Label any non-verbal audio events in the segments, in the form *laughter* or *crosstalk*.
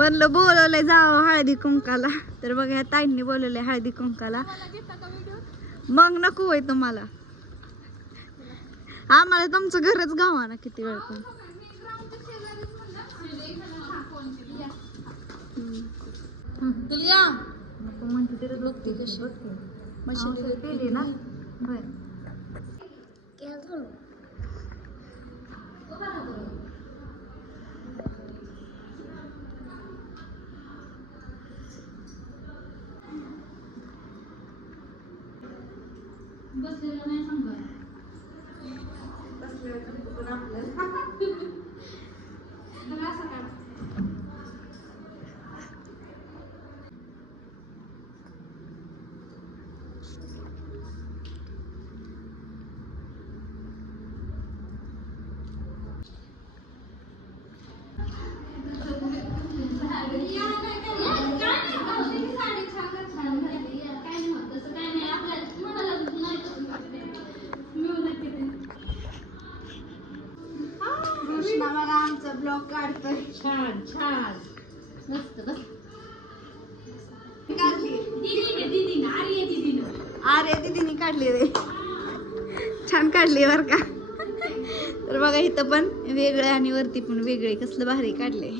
बनलं बोलवलंय जावं हळदी कुंकाला. तर बघा ह्या ताईंनी बोलवलंय हळदी कुंकाला. मग नको होय तुम्हाला. आम्हाला तुमचं घरच गावा ना किती वेळ पण. तुला नको म्हणते तिथे बघते कशी मशीन पेली बघा आमचा ब्लॉग काढतोय. छान छान. मस्त बस आर्य दीदीने काढली रे. छान काढली बर का. तर बघा इथं पण वेगळे आणि वरती पण वेगळे कसलं भारी काढले.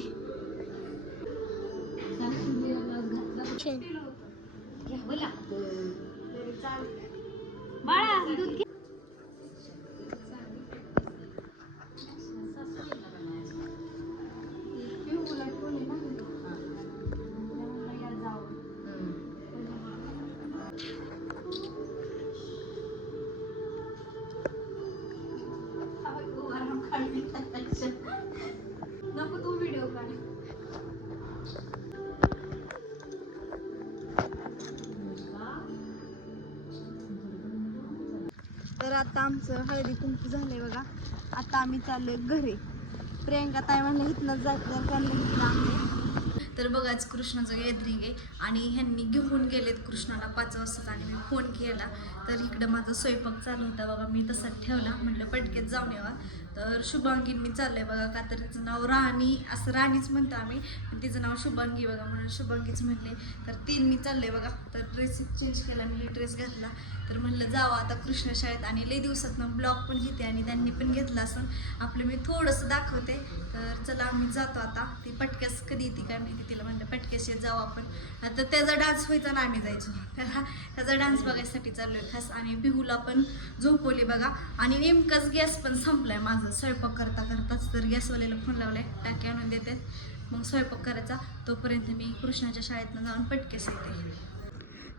बाळा दूध आता आमचं हळदी कुंकू झालंय बघा. आता आम्ही चाललोय घरी. प्रियंका ताई म्हणलं इथनंच जायचं त्यांना आम्ही तर बघाच कृष्णाचं गॅदरिंग आहे. आणि ह्यांनी घेऊन गेलेत कृष्णाला पाच वाजता आणि मी फोन केला. तर इकडं माझा स्वयंपाक चालू होता बघा मी तसाच ठेवला. म्हटलं पटकेच जाऊन यावा. तर शुभांगी मी चाललंय बघा का तर तिचं नाव राणी असं राणीच म्हणतो आम्ही. पण तिचं नाव शुभांगी बघा म्हणून शुभांगीच म्हणले. तर तीन मी चाललंय बघा. तर ड्रेस चेंज केला मी ड्रेस घातला. तर म्हणलं जावं आता कृष्ण शाळेत. आणि लई दिवसातनं ब्लॉग पण घेते आणि त्यांनी पण घेतला असं आपलं मी थोडंसं दाखवते. तर चला आम्ही जातो आता. ती पटक्यास कधी येते काय माहिती. तिला म्हणलं पटक्यास येत जाऊ आपण. आता त्याचा डान्स व्हायचा ना आम्ही जायचो. त्याला त्याचा डान्स बघायसाठी चाललोय. खास आणि बिहूला पण झोपवली बघा. आणि नेमकाच गॅस पण संपलाय माझं. स्वयंपाक करता करताच तर गॅसवाल्याला फोन लावलाय. टाकी आणून देते. मग स्वयंपाक करायचा. तोपर्यंत मी कृष्णाच्या शाळेतनं जाऊन पटकेस येते.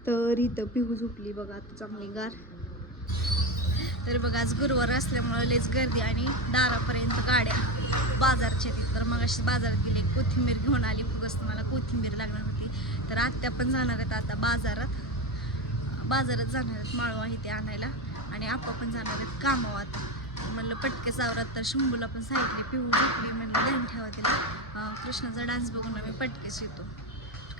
तर इथं पिहू झोपली बघा. आता चांगली गार. तर बघा आज गुरुवार असल्यामुळं लेच गर्दी आणि दारापर्यंत गाड्या. बाजारच्या येतील तर मग अशी बाजारात गेले कोथिंबीर घेऊन आली. फुगस मला कोथिंबीर लागणार होती. तर आत्या पण जाणार आहेत आता बाजारात. बाजारात जाणार आहेत. माळवा इथे आणायला. आणि आप्पा पण जाणार आहेत कामावात म्हणलं पटके सावरात तर शंभूला पण सांगितले पिऊन झोपली म्हणलं. लाईन ठेवा तिला. कृष्णाचा डान्स बघून आम्ही पटकेच येतो.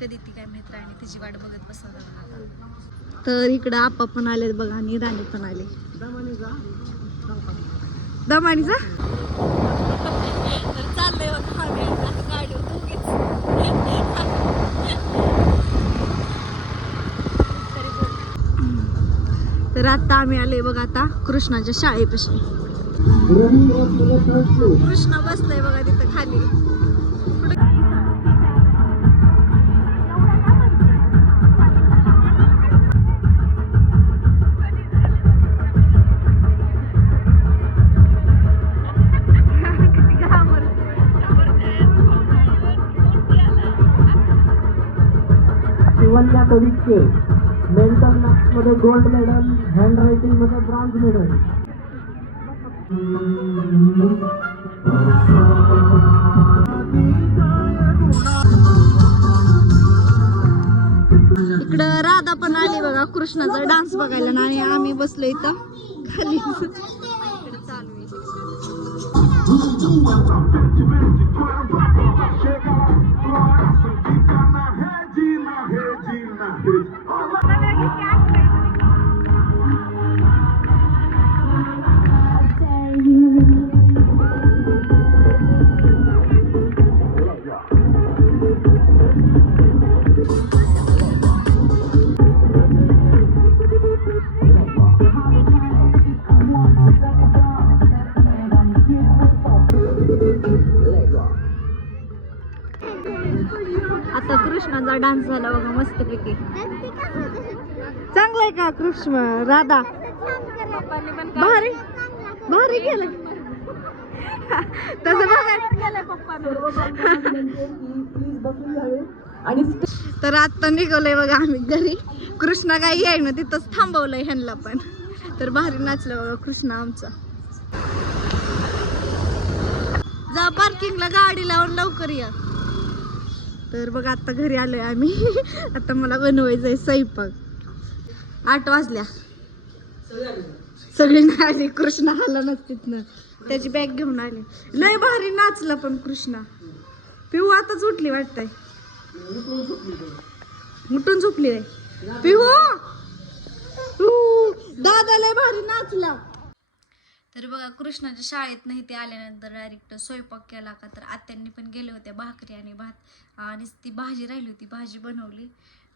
कधी ती काय मित्र आणि तिची वाट बघत बसवतात तर इकडं आपा पण आलेत बघा आणि राणी पण आली. चाललंय. तरी बोल. तर आता आम्ही आले बघा आता कृष्णाच्या शाळेपाशी. कृष्ण बसलाय बघा तिथं खाली. कविचे मेंटलमध्ये गोल्ड मेडल हँड रायटिंगमध्ये ब्रॉन्झ मेडल इकडं राधा पण आली बघा कृष्णाचा डान्स बघायला ना आणि आम्ही बसलो इथं. खाली. इकडं चालू आहे डान्स झाला बघा मस्तपैकी. चांगलाय का कृष्ण राधा? भारी. भारी गेलं तसं बघा. आणि तर आता निघालोय बघा आम्ही घरी. कृष्णा काही आहे ना तिथंच थांबवलंय ह्यांना पण. तर भारी नाचलं बघा कृष्णा आमचा. जा पार्किंगला गाडी लावून लवकर या. तर बघा आता घरी आलोय आम्ही. *laughs* आता मला बनवायचंय स्वयंपाक. आठ वाजल्या. सगळी आली कृष्णा आला ना. तिथनं त्याची बॅग घेऊन आली. लय भारी नाचला पण कृष्णा. पिऊ आताच उठली वाटतंय. उठून झोपली आहे. पिहू दादा लय भारी नाचला. तर बघा कृष्णाच्या शाळेत नाही ते आल्यानंतर डायरेक्ट स्वयंपाक केला का तर आत्यांनी पण गेले होते भाकरी आणि भात. आणि ती भाजी राहिली होती भाजी बनवली.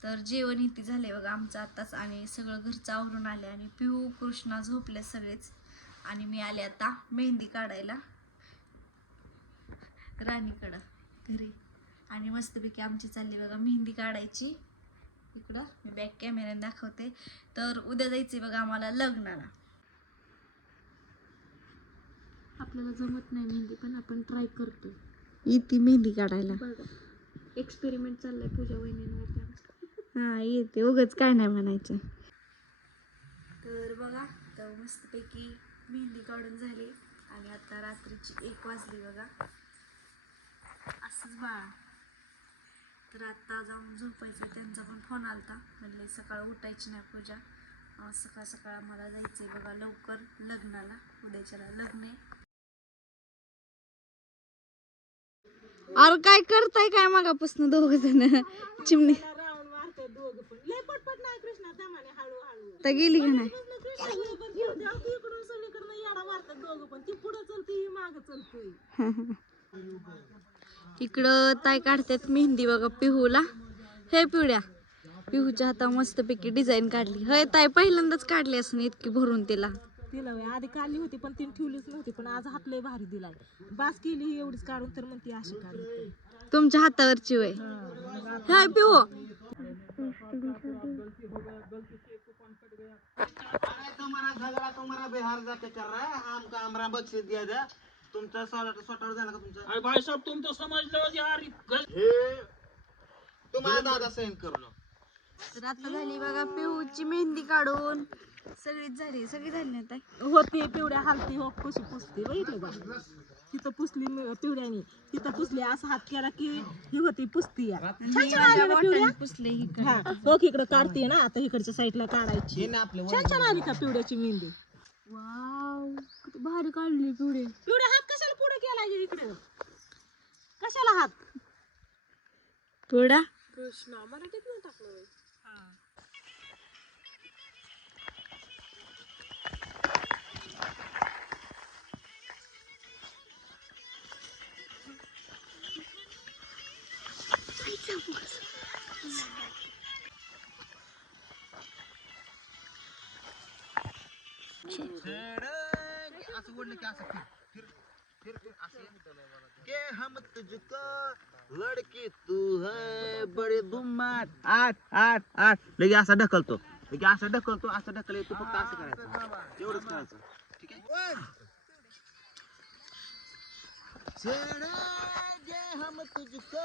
तर जेवण इथे झाले बघा आमचं आत्ताच. आणि सगळं घरचं आवरून आले आणि पिहू कृष्णा झोपले सगळेच. आणि मी आले आता मेहंदी काढायला. राणीकडं घरी. आणि मस्तपैकी आमची चालली बघा मेहंदी काढायची. इकडं मी बॅक कॅमेऱ्याने दाखवते. तर उद्या जायचे बघा आम्हाला लग्नाला. आपल्याला जमत नाही मेहंदी पण आपण ट्राय करतो येते मेहंदी काढायला. एक्सपेरिमेंट चाललाय पूजा वहिनींवर हा येते. उगच काय नाही म्हणायचं. तर बघा तर मस्तपैकी मेहंदी काढून झाली. आणि आता रात्रीची एक वाजली बघा. असंच बाळा. तर आता जाऊन झोपायचं त्यांचा पण फोन आलता. म्हणले सकाळ उठायची नाही पूजा. सकाळ सकाळ आम्हाला जायचंय बघा लवकर लग्नाला. उद्याच्याला लग्न आहे. अरे काय करताय काय मागापासून दोघ जण? चिमणी. तर गेली का नाही? इकडं ताई काढतात मेहंदी बघा पिहूला. हे पिवड्या पिहूच्या हाता मस्तपैकी डिझाईन काढली. हय ताई पहिल्यांदाच काढली असं इतकी भरून तिला. तिला होय. आधी काढली होती पण तिने ठेवलीच नव्हती पण आज हात लय भारी दिलाय. बास केली ही एवढीच काढून तर म्हणते अशी काढली तुमच्या हातावरची वय हाय पिहू तुम्हारा झगड़ा तुम्हारा बिहार जाके चल रहा है आम का हमरा बख्शीश दिया जाए तुमचा सॉर्ट सॉर्ट झाला का तुमचा? अरे भाई साहब तुम तो समझ लो यार. गल- हे तुम्हाला दादा सेंड करू तर आता झाली बघा पिहूची मेहंदी काढून. सगळीच झाली सगळी झाली ना ताई होती पिवड्या हालती हो कशी पुसते बघितलं का तिथं पुसली मी- पिवड्यानी तिथं पुसली असं हात केला की ही होती पुसती या. छान छान आली ना पिवड्या पुसले ही हा हो इकडं काढते ना आता इकडच्या साईडला काढायची. हे ना आपले छान छान आली का पिवड्याची मेहंदी? वाव किती भारी काढली पिवडे पिवड्या हात कशाला पुढे केला इकडे? कशाला हात? पिवडा कृष्णा मराठीत नाही टाकलं की हम तुझको, लड़की तू है, बड़े दुम्माट आठ आठ आठ। लगे असा ढकलतो लगे असं ढकलतो असं ढकल तू फक्त असं करायचं। एवढंच करायचं। ठीक आहे? छेड़ेंगे हम तुझको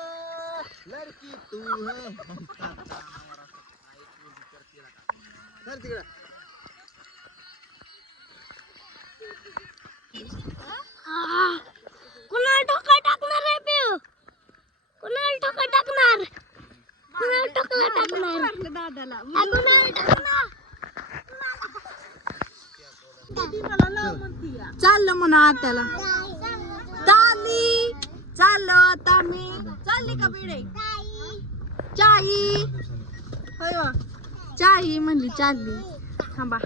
लड़की तू है कर *laughs* तिकडं. कुणाला ठोका टाकणार आहे पिऊ? कुणाला ठोका टाकणार? कुणाला ठोकला टाकणार? दादाला आ, कुणाला टाकणार चाललं म्हणा आत्याला. चालली का बिडे? चाई होय. चाई म्हणली चालली. थांबा.